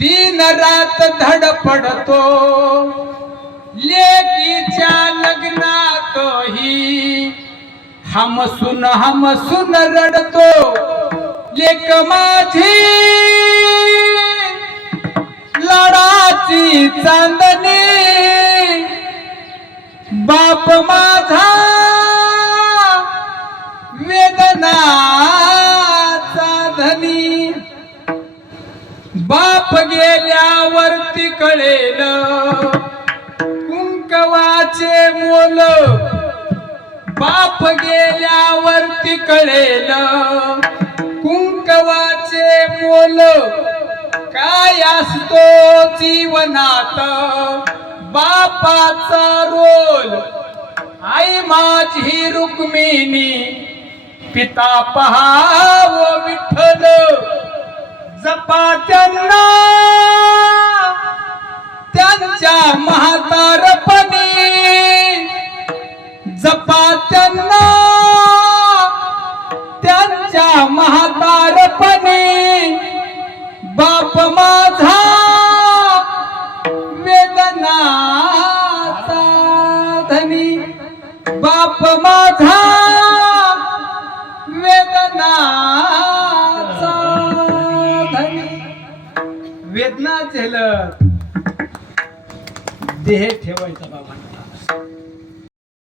दिन रात धडपडतो लेकीच्या लग्नातही हमसून रडतो लेक माझी लाडाची चांदणी बाप माझा वेदनाचा धनी बाप गेल्यावरती कळेल कुंकवाचे मोल बाप गेल्यावरती कळेल कुंकवाचे मोल काय असतो जीवनात बापाचा रोल आई माझी रुक्मिणी पिता पहाव विठ्ठल जपा त्यांना त्यांच्या म्हातारपणी जपा त्यांना त्यांच्या म्हातारपणी बाप माझा वेदनाचा धनी बाप माझा वेदनाचा धनी वेदना झेलत देह ठेवायचा बाबा